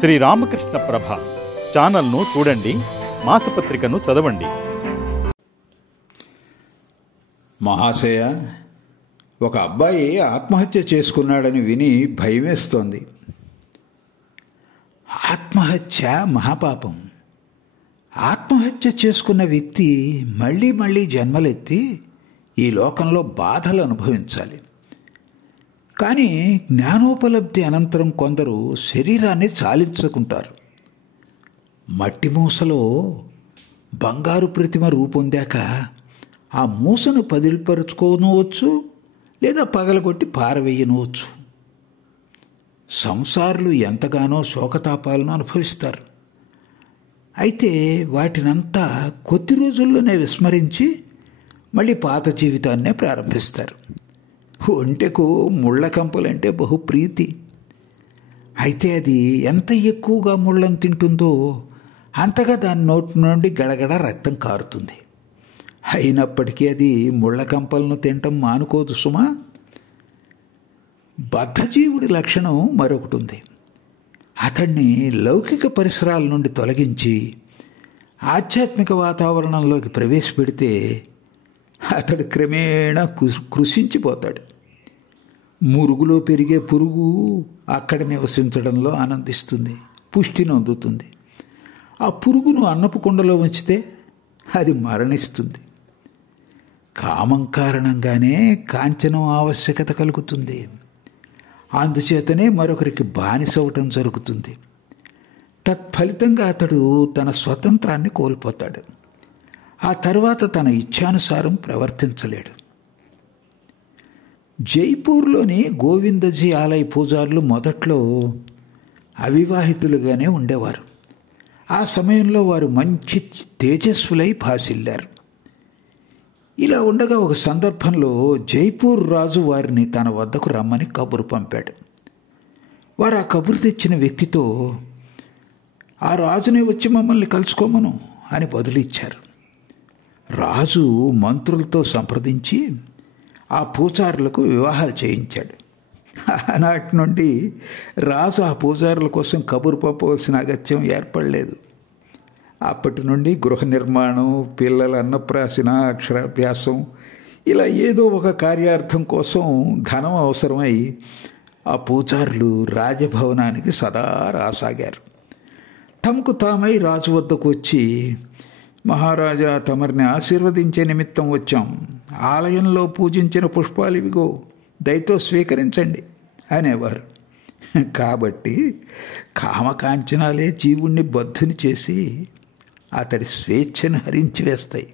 శ్రీ రామకృష్ణ ప్రభ ఛానల్ను చూడండి, మాసపత్రికను చదవండి. మహాశయ, ఒక అబ్బాయి ఆత్మహత్య చేసుకున్నాడని విని భయమేస్తోంది. ఆత్మహత్య మహాపాపం. ఆత్మహత్య చేసుకున్న వ్యక్తి మళ్ళీ మళ్ళీ జన్మలెత్తి ఈ లోకంలో బాధలు అనుభవించాలి. కానీ జ్ఞానోపలబ్ధి అనంతరం కొందరు శరీరాన్ని చాలించుకుంటారు. మట్టి మూసలో బంగారు ప్రతిమ రూపొందాక ఆ మూసను పదిలిపరుచుకోనవచ్చు, లేదా పగలగొట్టి పారవేయనవచ్చు. సంసారులు ఎంతగానో శోకతాపాలను అనుభవిస్తారు. అయితే వాటినంతా కొద్ది రోజుల్లోనే విస్మరించి మళ్ళీ పాత జీవితాన్నే ప్రారంభిస్తారు. ఒంటెకు ముళ్ళ కంపలంటే బహుప్రీతి. అయితే అది ఎంత ఎక్కువగా ముళ్ళను తింటుందో అంతగా దాని నోటి నుండి గడగడ రక్తం కారుతుంది. అయినప్పటికీ అది ముళ్ళ కంపలను తినటం మానుకోదు సుమా. బద్ధజీవుడి లక్షణం మరొకటి ఉంది. అతన్ని లౌకిక పరిసరాల నుండి తొలగించి ఆధ్యాత్మిక వాతావరణంలోకి ప్రవేశపెడితే అతడు క్రమేణా కృషించిపోతాడు. మురుగులో పెరిగే పురుగు అక్కడ నివసించడంలో ఆనందిస్తుంది, పుష్టిని అందుతుంది. ఆ పురుగును అన్నపు కుండలో ఉంచితే అది మరణిస్తుంది. కామం కారణంగానే కాంచనం ఆవశ్యకత కలుగుతుంది. అందుచేతనే మరొకరికి బానిసవటం జరుగుతుంది. తత్ఫలితంగా అతడు తన స్వతంత్రాన్ని కోల్పోతాడు. ఆ తర్వాత తన ఇచ్ఛానుసారం ప్రవర్తించలేడు. జైపూర్లోని గోవిందజీ ఆలయ పూజారులు మొదట్లో అవివాహితులుగానే ఉండేవారు. ఆ సమయంలో వారు మంచి తేజస్సులై భాసిల్లారు. ఇలా ఉండగా ఒక సందర్భంలో జైపూర్ రాజు వారిని తన వద్దకు రమ్మని కబురు పంపాడు. వారు ఆ కబురు తెచ్చిన వ్యక్తితో, ఆ రాజునే వచ్చి మమ్మల్ని కలుసుకోమను అని బదులిచ్చారు. రాజు మంత్రులతో సంప్రదించి ఆ పూజారులకు వివాహాలు చేయించాడు. ఆనాటి నుండి రాజు ఆ పూజారుల కోసం కబురు పంపవలసిన అగత్యం ఏర్పడలేదు. అప్పటి నుండి గృహ నిర్మాణం, పిల్లల అన్నప్రాసన, అక్షరాభ్యాసం, ఇలా ఏదో ఒక కార్యార్థం కోసం ధనం అవసరమై ఆ పూజారులు రాజభవనానికి సదా రాసాగారు. తమకు తామై రాజు వద్దకు వచ్చి, మహారాజా, తమరిని ఆశీర్వదించే నిమిత్తం వచ్చాం. ఆలయంలో పూజించిన పుష్పాలు ఇవిగో, దయతో స్వీకరించండి అనేవారు. కాబట్టి కామకాంచనాలే జీవుణ్ణి బద్ధుని చేసి అతడి స్వేచ్ఛను హరించి వేస్తాయి.